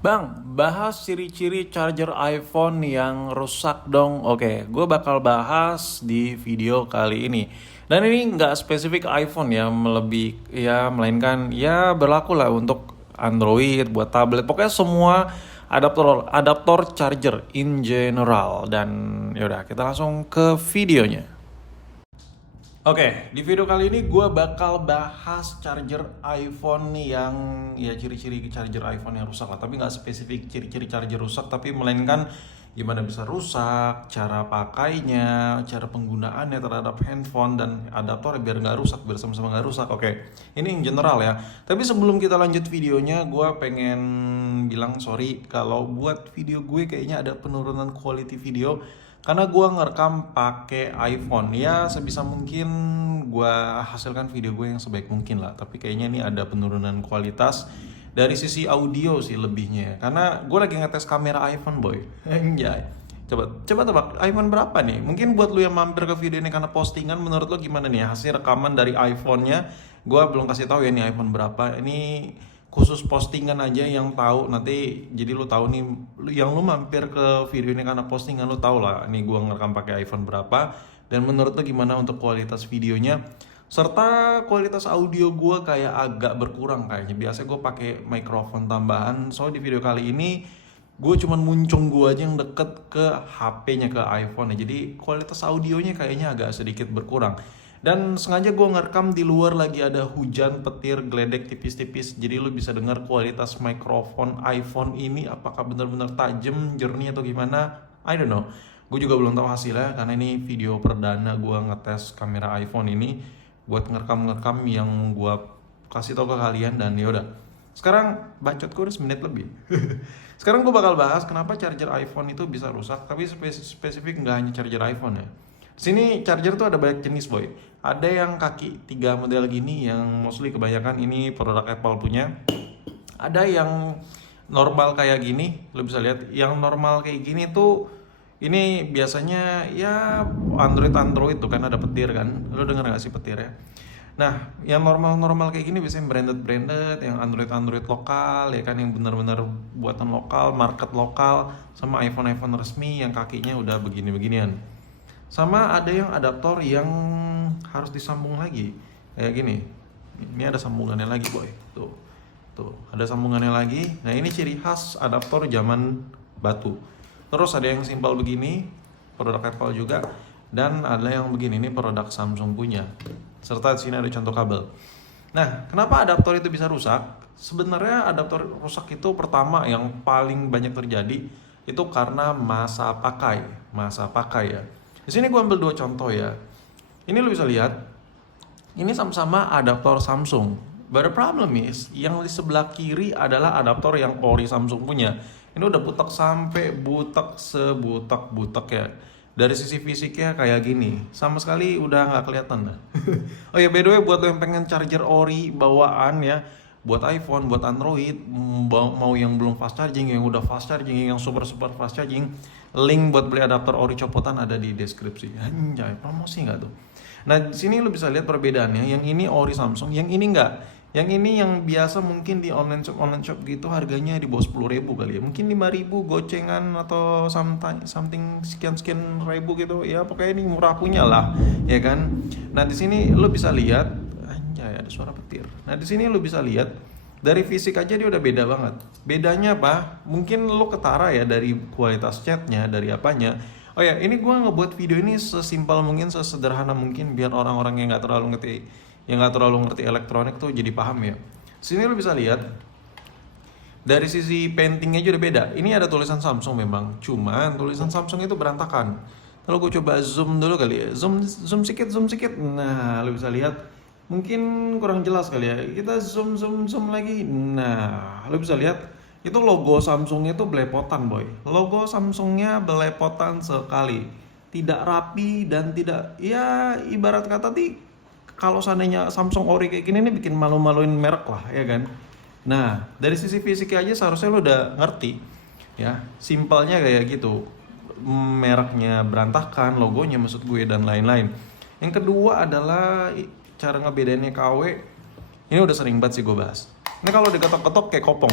Bang, bahas ciri-ciri charger iPhone yang rusak dong. Oke, gue bakal bahas di video kali ini. Dan ini nggak spesifik iPhone ya, melainkan ya berlaku lah untuk Android, buat tablet. Pokoknya semua adaptor adaptor charger in general. Dan yaudah, kita langsung ke videonya. Oke, di video kali ini gue bakal bahas charger iPhone yang ya ciri-ciri charger iPhone yang rusak lah. Tapi nggak spesifik ciri-ciri charger rusak, tapi melainkan gimana bisa rusak, cara pakainya, cara penggunaannya terhadap handphone dan adaptor biar nggak rusak, biar sama-sama nggak rusak. Oke, ini yang general ya. Tapi sebelum kita lanjut videonya, gue pengen bilang sorry kalau buat video gue kayaknya ada penurunan quality video karena gue ngerekam pakai iPhone. Ya sebisa mungkin gue hasilkan video gue yang sebaik mungkin lah, tapi kayaknya ini ada penurunan kualitas dari sisi audio sih lebihnya, karena gue lagi ngetes kamera iPhone boy. Anjay. Coba tebak iPhone berapa nih? Mungkin buat lu yang mampir ke video ini karena postingan, menurut lu gimana nih hasil rekaman dari iPhone-nya? Gue belum kasih tahu ya nih iPhone berapa. Ini khusus postingan aja yang tahu, nanti jadi lu tahu nih, yang lu mampir ke video ini karena postingan, lu tahu lah nih gua ngerekam pakai iPhone berapa dan menurut lu gimana untuk kualitas videonya serta kualitas audio gua kayak agak berkurang kayaknya. Biasanya gua pakai mikrofon tambahan, so di video kali ini gue cuman muncung gue aja yang deket ke HP-nya, ke iPhone ya. Jadi kualitas audionya kayaknya agak sedikit berkurang. Dan sengaja gue ngerekam di luar lagi ada hujan, petir, geledek tipis-tipis. Jadi lu bisa dengar kualitas mikrofon iPhone ini apakah benar-benar tajam, jernih atau gimana. I don't know. Gue juga belum tahu hasilnya karena ini video perdana gue ngetes kamera iPhone ini buat ngerekam-ngerekam yang gue kasih tau ke kalian. Dan yaudah, sekarang bacot gue udah semenit lebih. Sekarang gue bakal bahas kenapa charger iPhone itu bisa rusak, tapi spesifik nggak hanya charger iPhone ya. Sini charger tuh ada banyak jenis boy. Ada yang kaki 3 model gini yang mostly kebanyakan ini produk Apple punya. Ada yang normal kayak gini, lo bisa lihat. Yang normal kayak gini tuh ini biasanya ya Android tuh kan ada petir kan. Lo denger gak sih petir ya? Nah, yang normal-normal kayak gini biasanya branded, yang Android lokal, ya kan, yang benar-benar buatan lokal, market lokal, sama iPhone resmi yang kakinya udah begini-beginian. Sama ada yang adaptor yang harus disambung lagi, kayak gini. Ini ada sambungannya lagi, boy. Tuh, ada sambungannya lagi. Nah, ini ciri khas adaptor zaman batu. Terus ada yang simpel begini, produk Apple juga. Dan ada yang begini, ini produk Samsung punya. Serta di sini ada contoh kabel. Nah, kenapa adaptor itu bisa rusak? Sebenarnya adaptor rusak itu pertama yang paling banyak terjadi itu karena masa pakai. Masa pakai ya. Di sini gue ambil 2 contoh ya. Ini lo bisa lihat. Ini sama-sama adaptor Samsung. But the problem is, yang di sebelah kiri adalah adaptor yang ori Samsung punya. Ini udah butek sampai butek sebutek-butek ya. Dari sisi fisiknya kayak gini, sama sekali udah nggak kelihatan dah. Oh ya, by the way, buat lo yang pengen charger ori bawaan ya, buat iPhone, buat Android, mau yang belum fast charging, yang udah fast charging, yang super fast charging, link buat beli adaptor ori copotan ada di deskripsi. Anjay, promosi nggak tuh? Nah, di sini lo bisa lihat perbedaannya. Yang ini ori Samsung, yang ini nggak. Yang ini yang biasa mungkin di online shop gitu harganya di bawah 10.000 kali ya. Mungkin 5.000 gocengan atau something sekian ribu gitu. Ya pokoknya ini murah punya lah, ya kan. Nah, di sini lo bisa lihat, anjay ada suara petir. Nah, di sini lo bisa lihat dari fisik aja dia udah beda banget. Bedanya apa? Mungkin lo ketara ya dari kualitas catnya, dari apanya. Oh ya, ini gue ngebuat video ini sesimpel mungkin, sesederhana mungkin biar orang-orang yang nggak terlalu ngerti elektronik tuh jadi paham ya. Sini lo bisa lihat dari sisi paintingnya aja udah beda. Ini ada tulisan Samsung memang, cuman tulisan Samsung itu berantakan. Kalau gue coba zoom dulu kali ya, zoom sedikit. Nah, lo bisa lihat mungkin kurang jelas kali ya. Kita zoom lagi. Nah, lo bisa lihat itu logo Samsungnya itu belepotan boy. Logo Samsungnya belepotan sekali, tidak rapi dan tidak, ya ibarat kata kalau seandainya Samsung ori kayak gini nih bikin malu-maluin merek lah, ya kan. Nah, dari sisi fisiknya aja seharusnya lo udah ngerti ya, simpelnya kayak gitu, mereknya berantakan, logonya maksud gue, dan lain-lain. Yang kedua adalah cara ngebedainnya KW. Ini udah sering banget sih gue bahas. Ini kalau diketok-ketok kayak kopong.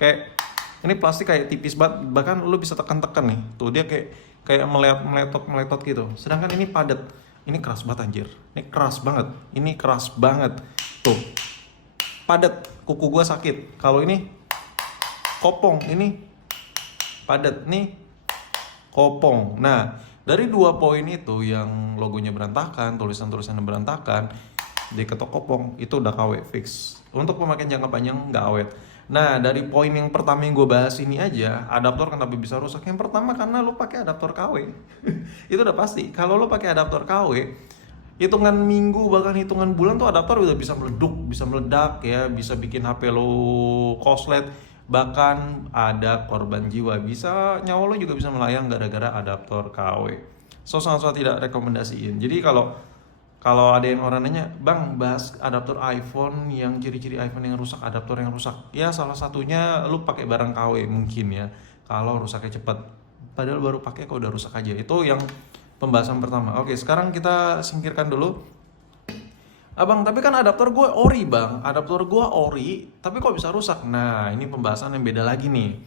Kayak ini plastik kayak tipis banget, bahkan lu bisa tekan-tekan nih. Tuh dia kayak meletot gitu. Sedangkan ini padat. Ini keras banget anjir. Ini keras banget. Ini keras banget. Tuh. Padat. Kuku gua sakit. Kalau ini kopong, ini padat nih. Kopong. Nah, dari 2 poin itu yang logonya berantakan, tulisan-tulisannya berantakan, diketok kopong, itu udah KW fix. Untuk pemakaian jangka panjang nggak awet. Nah, dari poin yang pertama yang gue bahas ini aja, adaptor kenapa bisa rusak? Yang pertama karena lo pakai adaptor KW. Itu udah pasti. Kalau lo pakai adaptor KW, hitungan minggu bahkan hitungan bulan tuh adaptor udah bisa bisa meledak ya, bisa bikin HP lo koslet, bahkan ada korban jiwa, bisa nyawa lo juga bisa melayang gara-gara adaptor KW. So sangat tidak rekomendasiin. Jadi kalau ada yang orang nanya, bang bahas adaptor iPhone, yang ciri-ciri iPhone yang rusak, adaptor yang rusak, ya salah satunya lu pakai barang KW mungkin ya, kalau rusaknya cepat. Padahal baru pakai kok udah rusak aja. Itu yang pembahasan pertama. Oke, sekarang kita singkirkan dulu. Abang, tapi kan adaptor gue ori bang, adaptor gue ori, tapi kok bisa rusak? Nah, ini pembahasan yang beda lagi nih.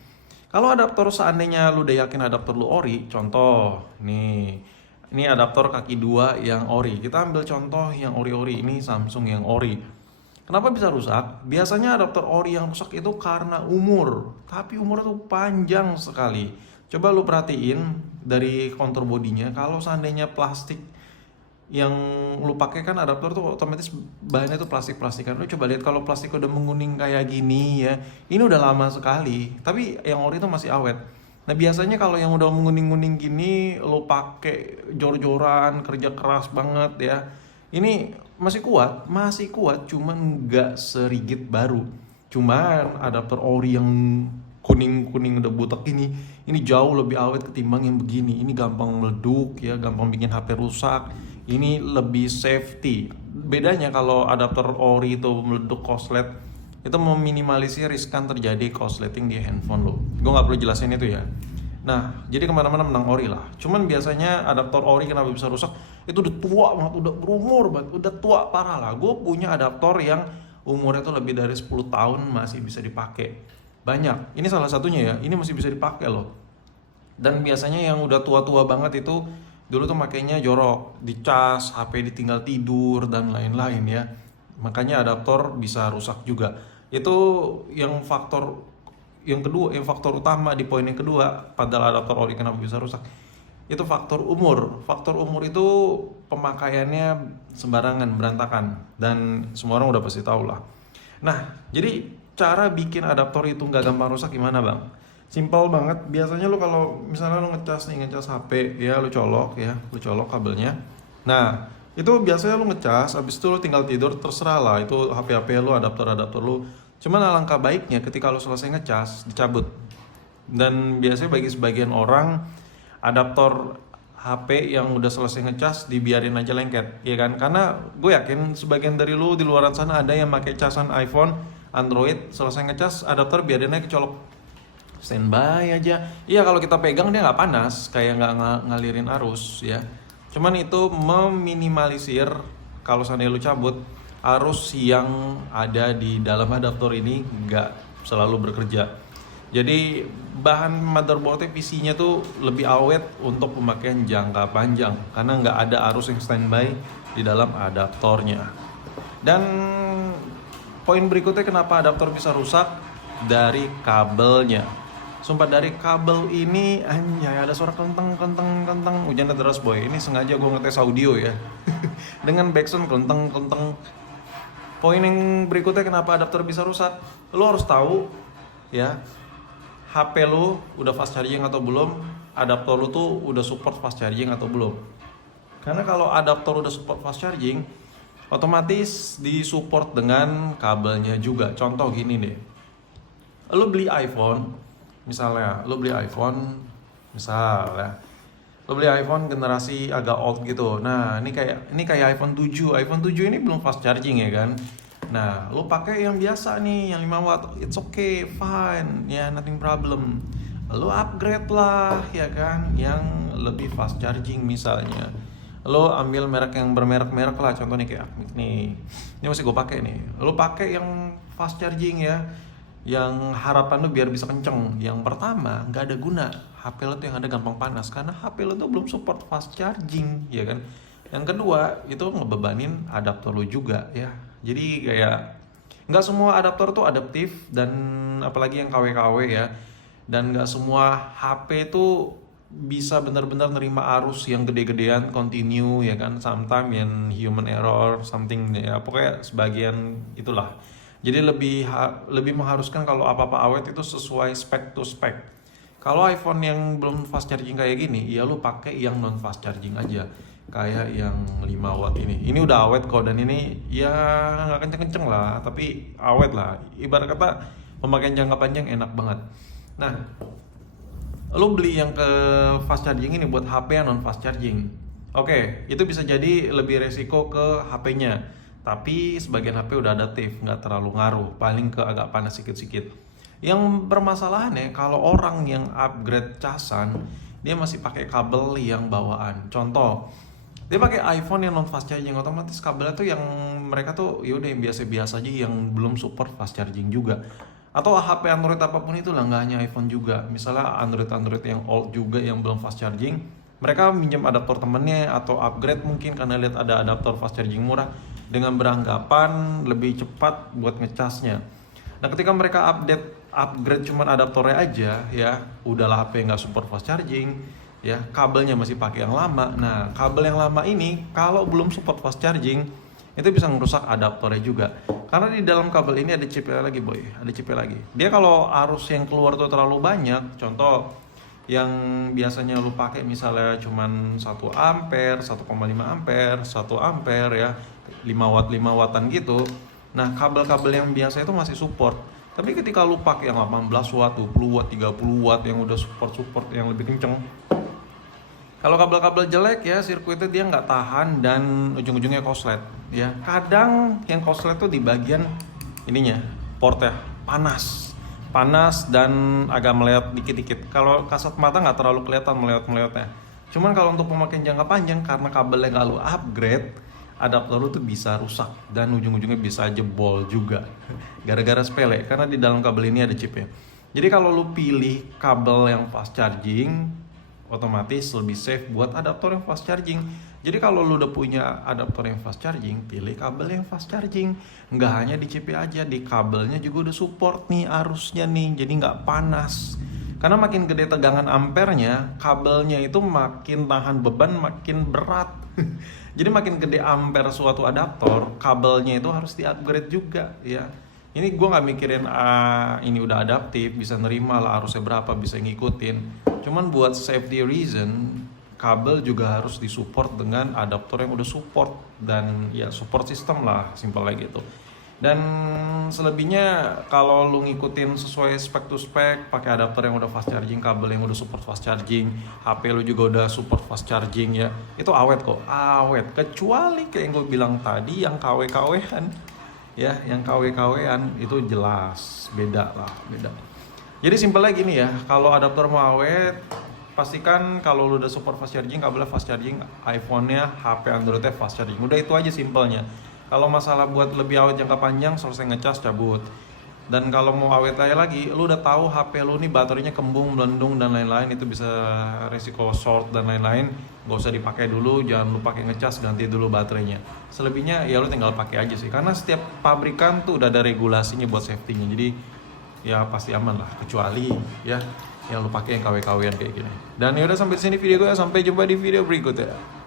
Kalau adaptor seandainya lu udah yakin adaptor lu ori, contoh nih. Ini adaptor kaki 2 yang ori. Kita ambil contoh yang ori-ori. Ini Samsung yang ori. Kenapa bisa rusak? Biasanya adaptor ori yang rusak itu karena umur. Tapi umur itu panjang sekali. Coba lu perhatiin dari kontur bodinya. Kalau seandainya plastik yang lu pakai kan adaptor tuh otomatis bahannya tuh plastik-plastikan. Lu coba lihat kalau plastik udah menguning kayak gini ya. Ini udah lama sekali. Tapi yang ori itu masih awet. Nah biasanya kalau yang udah menguning-nguning gini lo pakai jor-joran, kerja keras banget ya. Ini masih kuat, cuman nggak serigit baru. Cuman adaptor ori yang kuning-kuning udah butek ini jauh lebih awet ketimbang yang begini. Ini gampang meleduk ya, gampang bikin HP rusak. Ini lebih safety. Bedanya kalau adaptor ori itu meleduk koslet, itu meminimalisir riskan terjadi korsleting di handphone lo. Gue nggak perlu jelasin itu ya. Nah, jadi kemana-mana menang ori lah. Cuman biasanya adaptor ori kenapa bisa rusak? Itu udah tua banget, udah berumur banget, udah tua parah lah. Gue punya adaptor yang umurnya tuh lebih dari 10 tahun masih bisa dipakai. Banyak. Ini salah satunya ya. Ini masih bisa dipakai loh. Dan biasanya yang udah tua-tua banget itu dulu tuh makainya jorok, dicas, HP ditinggal tidur dan lain-lain ya. Makanya adaptor bisa rusak juga. Itu yang kedua, yang faktor utama di poin yang kedua, padahal adaptor ori kenapa bisa rusak, itu faktor umur. Faktor umur itu pemakaiannya sembarangan, berantakan, dan semua orang udah pasti tahu lah. Nah, jadi cara bikin adaptor itu nggak gampang rusak gimana bang? Simpel banget. Biasanya lo kalau misalnya lo ngecas HP ya, lo colok kabelnya. Nah, itu biasanya lo ngecas, habis itu lo tinggal tidur, terserah lah itu HP lo, adaptor lo. Cuman alangkah baiknya ketika lo selesai ngecas, dicabut. Dan biasanya bagi sebagian orang, adaptor HP yang udah selesai ngecas dibiarin aja lengket, ya kan? Karena gue yakin sebagian dari lo di luar sana ada yang pakai casan iPhone, Android, selesai ngecas adaptor biarin aja kecolok, standby aja. Iya, kalau kita pegang dia nggak panas, kayak nggak ngalirin arus ya. Cuman itu meminimalisir kalau seandainya lu cabut, arus yang ada di dalam adaptor ini nggak selalu bekerja. Jadi bahan motherboardnya PC-nya tuh lebih awet untuk pemakaian jangka panjang karena nggak ada arus yang standby di dalam adaptornya. Dan poin berikutnya kenapa adaptor bisa rusak, dari kabelnya. Sumpah dari kabel ini anjay ada suara kenteng hujan deras boy. Ini sengaja gue ngetes audio ya. Dengan backsound kenteng. Poin yang berikutnya kenapa adaptor bisa rusak, lo harus tahu ya, HP lo udah fast charging atau belum, adaptor lo tuh udah support fast charging atau belum. Karena kalau adaptor udah support fast charging, otomatis disupport dengan kabelnya juga. Contoh gini deh, lo beli iPhone generasi agak old gitu. Nah, ini kayak iPhone 7 ini belum fast charging ya kan. Nah, lo pakai yang biasa nih, yang 5 watt, it's okay, fine, ya nothing problem. Lo upgrade lah ya kan, yang lebih fast charging misalnya. Lo ambil merek yang bermerek-merek lah, contohnya kayak Acmic nih. Ini masih gue pakai nih. Lo pakai yang fast charging ya. yang harapan lu biar bisa kenceng. Yang pertama, nggak ada guna HP lu tuh yang ada gampang panas karena HP lu tuh belum support fast charging, ya kan. Yang kedua, itu ngebebanin adaptor lu juga ya. Jadi kayak nggak semua adaptor tuh adaptif, dan apalagi yang KW-KW ya. Dan nggak semua HP tuh bisa benar-benar nerima arus yang gede-gedean continue, ya kan. Sometimes yang human error something ya, pokoknya sebagian itulah. Jadi lebih mengharuskan kalau apa-apa awet itu sesuai spek to spek. Kalau iPhone yang belum fast charging kayak gini, ya lu pakai yang non fast charging aja. Kayak yang 5 watt ini. Ini udah awet kok, dan ini ya nggak kenceng-kenceng lah, tapi awet lah. Ibarat kata pemakaian jangka panjang enak banget. Nah, lu beli yang ke fast charging ini buat HP yang non fast charging. Oke, itu bisa jadi lebih resiko ke HP-nya. Tapi sebagian HP udah adaptif, nggak terlalu ngaruh, paling ke agak panas sedikit-sedikit. Yang bermasalahannya kalau orang yang upgrade casan, dia masih pakai kabel yang bawaan. Contoh, dia pakai iPhone yang non fast charging, otomatis kabelnya tuh yang mereka tuh yaudah yang biasa-biasa aja, yang belum support fast charging juga. Atau HP Android apapun itu lah, nggak hanya iPhone juga. Misalnya Android yang old juga yang belum fast charging, mereka minjem adaptor temennya atau upgrade mungkin karena lihat ada adaptor fast charging murah, dengan beranggapan lebih cepat buat ngecasnya. Nah, ketika mereka upgrade cuman adaptornya aja, ya udahlah HP nggak support fast charging, ya kabelnya masih pakai yang lama. Nah, kabel yang lama ini kalau belum support fast charging itu bisa merusak adaptornya juga. Karena di dalam kabel ini ada chip lagi boy, ada chip lagi. Dia kalau arus yang keluar tuh terlalu banyak, contoh yang biasanya lu pakai misalnya cuman 1 ampere, 1,5 ampere, 1 ampere ya, 5 watt 5 wattan gitu. Nah, kabel-kabel yang biasa itu masih support. Tapi ketika lu pakai yang 18 watt, 20 watt, 30 watt yang udah support yang lebih kenceng, kalau kabel-kabel jelek ya, sirkuitnya dia nggak tahan dan ujung-ujungnya korslet ya. Kadang yang korslet tuh di bagian ininya, portnya panas dan agak meleot dikit-dikit. Kalau kasat mata nggak terlalu kelihatan meleot-meleotnya. Cuman kalau untuk pemakaian jangka panjang, karena kabelnya nggak lu upgrade, adaptor lu tuh bisa rusak dan ujung-ujungnya bisa jebol juga. Gara-gara sepele, karena di dalam kabel ini ada chipnya. Jadi kalau lu pilih kabel yang fast charging, otomatis lebih safe buat adaptor yang fast charging. Jadi kalau lu udah punya adaptor yang fast charging, pilih kabel yang fast charging. Nggak hanya di chip aja, di kabelnya juga udah support nih arusnya nih, jadi nggak panas. Karena makin gede tegangan ampernya, kabelnya itu makin tahan beban, makin berat. Jadi makin gede ampere suatu adaptor, kabelnya itu harus di-upgrade juga ya. Ini gue nggak mikirin ini udah adaptif, bisa nerima lah arusnya berapa, bisa ngikutin. Cuman buat safety reason, kabel juga harus disupport dengan adaptor yang udah support, dan ya support system lah, simpelnya gitu. Dan selebihnya kalau lu ngikutin sesuai spek to spek, pakai adaptor yang udah fast charging, kabel yang udah support fast charging, HP lu juga udah support fast charging ya, itu awet kok, awet. Kecuali kayak yang gue bilang tadi, yang KW-KW-an ya, yang KW-KW-an itu jelas beda lah, beda. Jadi simpelnya gini ya, kalau adaptor mau awet, pastikan kalau lu udah support fast charging, kabelnya fast charging, iPhone-nya, HP Android-nya fast charging. Udah itu aja simpelnya. Kalau masalah buat lebih awet jangka panjang, selesai ngecas cabut. Dan kalau mau awet aja lagi, lu udah tahu HP lu nih baterainya kembung, melendung dan lain-lain, itu bisa resiko short dan lain-lain. Gak usah dipakai dulu, jangan lu pakai ngecas, ganti dulu baterainya. Selebihnya ya lu tinggal pakai aja sih, karena setiap pabrikan tuh udah ada regulasinya buat safety-nya. Jadi ya pasti aman lah, kecuali ya yang lu pakai yang KW-KW-an kayak gini. Dan ya udah sampai sini video gue, sampai jumpa di video berikutnya.